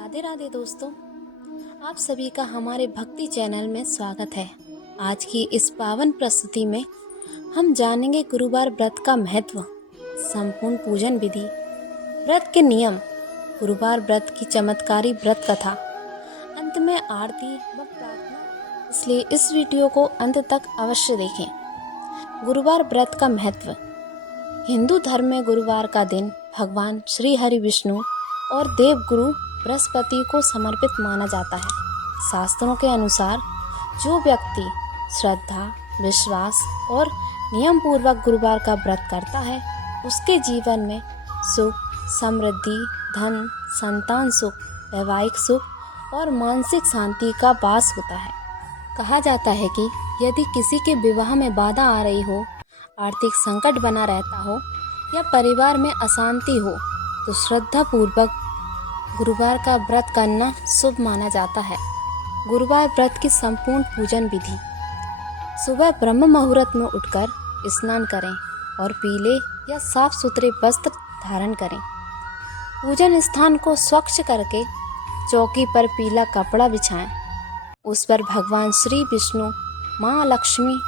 राधे राधे दोस्तों, आप सभी का हमारे भक्ति चैनल में स्वागत है। आज की इस पावन प्रस्तुति में हम जानेंगे गुरुवार व्रत का महत्व, संपूर्ण पूजन विधि, व्रत के नियम, गुरुवार व्रत की चमत्कारी व्रत कथा, अंत में आरती व प्रार्थना। इसलिए इस वीडियो को अंत तक अवश्य देखें। गुरुवार व्रत का महत्व। हिंदू धर्म में गुरुवार का दिन भगवान श्री हरि विष्णु और देवगुरु बृहस्पति को समर्पित माना जाता है। शास्त्रों के अनुसार जो व्यक्ति श्रद्धा, विश्वास और नियम पूर्वक गुरुवार का व्रत करता है, उसके जीवन में सुख, समृद्धि, धन, संतान सुख, वैवाहिक सुख और मानसिक शांति का वास होता है। कहा जाता है कि यदि किसी के विवाह में बाधा आ रही हो, आर्थिक संकट बना रहता हो या परिवार में अशांति हो, तो श्रद्धा पूर्वक गुरुवार का व्रत करना शुभ माना जाता है। गुरुवार व्रत की संपूर्ण पूजन विधि। सुबह ब्रह्म मुहूर्त में उठकर स्नान करें और पीले या साफ सुथरे वस्त्र धारण करें। पूजन स्थान को स्वच्छ करके चौकी पर पीला कपड़ा बिछाएं। उस पर भगवान श्री विष्णु, माँ लक्ष्मी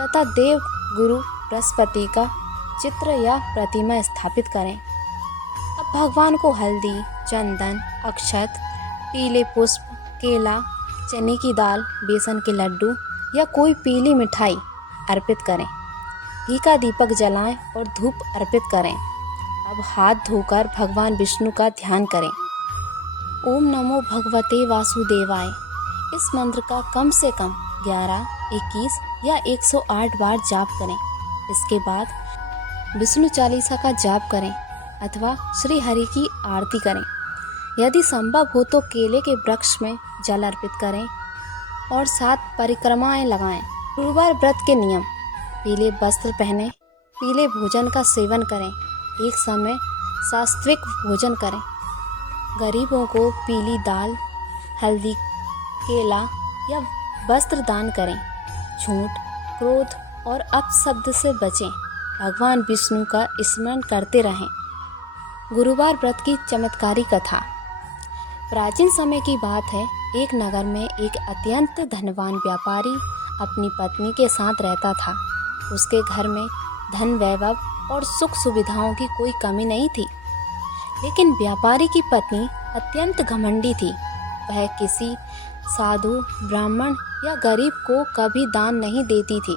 तथा देव गुरु बृहस्पति का चित्र या प्रतिमा स्थापित करें। अब भगवान को हल्दी, चंदन, अक्षत, पीले पुष्प, केला, चने की दाल, बेसन के लड्डू या कोई पीली मिठाई अर्पित करें। घी का दीपक जलाएं और धूप अर्पित करें। अब हाथ धोकर भगवान विष्णु का ध्यान करें। ओम नमो भगवते वासुदेवाय, इस मंत्र का कम से कम 11, 21 या 108 बार जाप करें। इसके बाद विष्णु चालीसा का जाप करें अथवा श्री हरि की आरती करें। यदि संभव हो तो केले के वृक्ष में जल अर्पित करें और 7 परिक्रमाएं लगाएं। गुरुवार व्रत के नियम। पीले वस्त्र पहने, पीले भोजन का सेवन करें। एक समय सात्विक भोजन करें। गरीबों को पीली दाल, हल्दी, केला या वस्त्र दान करें। झूठ, क्रोध और अपशब्द से बचें। भगवान विष्णु का स्मरण करते रहें। गुरुवार व्रत की चमत्कारी कथा। प्राचीन समय की बात है, एक नगर में एक अत्यंत धनवान व्यापारी अपनी पत्नी के साथ रहता था। उसके घर में धन, वैभव और सुख सुविधाओं की कोई कमी नहीं थी। लेकिन व्यापारी की पत्नी अत्यंत घमंडी थी। वह किसी साधु, ब्राह्मण या गरीब को कभी दान नहीं देती थी।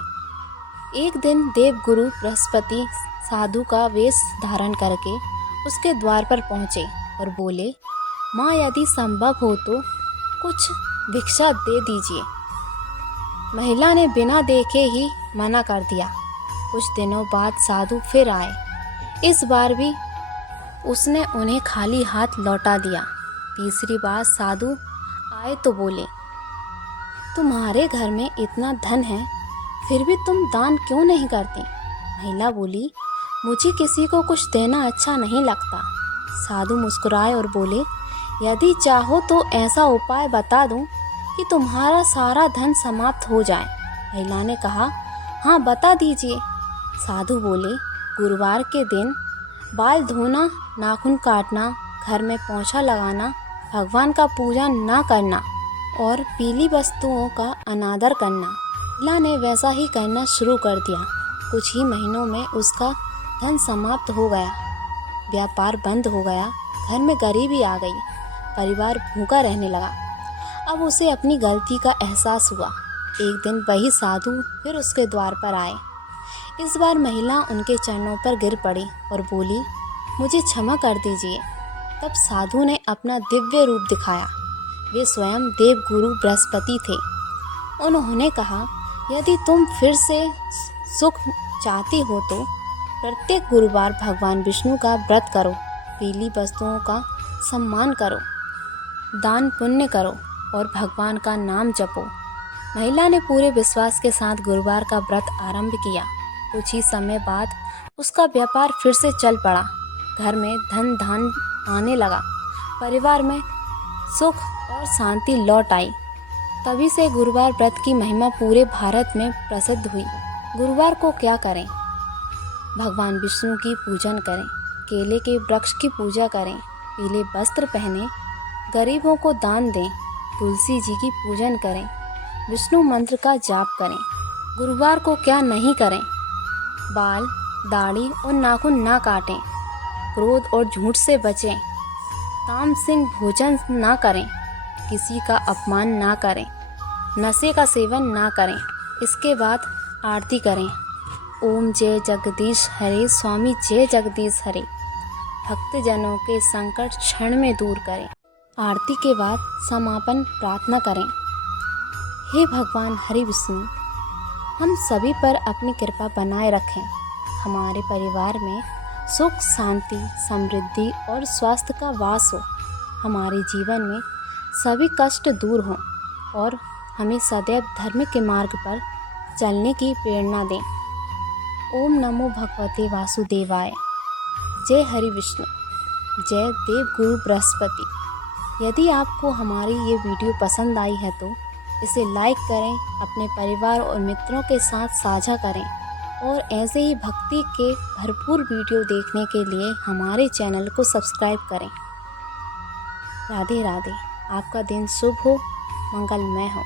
एक दिन देवगुरु बृहस्पति साधु का वेश धारण करके उसके द्वार पर पहुँचे और बोले, माँ यदि संभव हो तो कुछ भिक्षा दे दीजिए। महिला ने बिना देखे ही मना कर दिया। कुछ दिनों बाद साधु फिर आए। इस बार भी उसने उन्हें खाली हाथ लौटा दिया। तीसरी बार साधु आए तो बोले, तुम्हारे घर में इतना धन है, फिर भी तुम दान क्यों नहीं करती? महिला बोली, मुझे किसी को कुछ देना अच्छा नहीं लगता। साधु मुस्कुराए और बोले, यदि चाहो तो ऐसा उपाय बता दूं कि तुम्हारा सारा धन समाप्त हो जाए। महिला ने कहा, हाँ बता दीजिए। साधु बोले, गुरुवार के दिन बाल धोना, नाखून काटना, घर में पोंछा लगाना, भगवान का पूजा ना करना और पीली वस्तुओं का अनादर करना। महिला ने वैसा ही करना शुरू कर दिया। कुछ ही महीनों में उसका धन समाप्त हो गया, व्यापार बंद हो गया, घर में गरीबी आ गई, परिवार भूखा रहने लगा। अब उसे अपनी गलती का एहसास हुआ। एक दिन वही साधु फिर उसके द्वार पर आए। इस बार महिला उनके चरणों पर गिर पड़ी और बोली, मुझे क्षमा कर दीजिए। तब साधु ने अपना दिव्य रूप दिखाया। वे स्वयं देवगुरु बृहस्पति थे। उन्होंने कहा, यदि तुम फिर से सुख चाहती हो तो प्रत्येक गुरुवार भगवान विष्णु का व्रत करो, पीली वस्तुओं का सम्मान करो, दान पुण्य करो और भगवान का नाम जपो। महिला ने पूरे विश्वास के साथ गुरुवार का व्रत आरंभ किया। कुछ ही समय बाद उसका व्यापार फिर से चल पड़ा। घर में धन धान आने लगा। परिवार में सुख और शांति लौट आई। तभी से गुरुवार व्रत की महिमा पूरे भारत में प्रसिद्ध हुई। गुरुवार को क्या करें? भगवान विष्णु की पूजन करें, केले के वृक्ष की पूजा करें, पीले वस्त्र पहने, गरीबों को दान दें, तुलसी जी की पूजन करें, विष्णु मंत्र का जाप करें। गुरुवार को क्या नहीं करें? बाल, दाढ़ी और नाखून ना काटें, क्रोध और झूठ से बचें, तामसिक भोजन ना करें, किसी का अपमान ना करें, नशे का सेवन ना करें। इसके बाद आरती करें। ओम जय जगदीश हरे, स्वामी जय जगदीश हरे। भक्तजनों के संकट क्षण में दूर करें। आरती के बाद समापन प्रार्थना करें। हे भगवान हरि विष्णु, हम सभी पर अपनी कृपा बनाए रखें। हमारे परिवार में सुख, शांति, समृद्धि और स्वास्थ्य का वास हो। हमारे जीवन में सभी कष्ट दूर हों और हमें सदैव धर्म के मार्ग पर चलने की प्रेरणा दें। ओम नमो भगवते वासुदेवाय। जय हरि विष्णु, जय देव गुरु बृहस्पति। यदि आपको हमारी ये वीडियो पसंद आई है तो इसे लाइक करें, अपने परिवार और मित्रों के साथ साझा करें और ऐसे ही भक्ति के भरपूर वीडियो देखने के लिए हमारे चैनल को सब्सक्राइब करें। राधे राधे। आपका दिन शुभ हो, मंगलमय हो।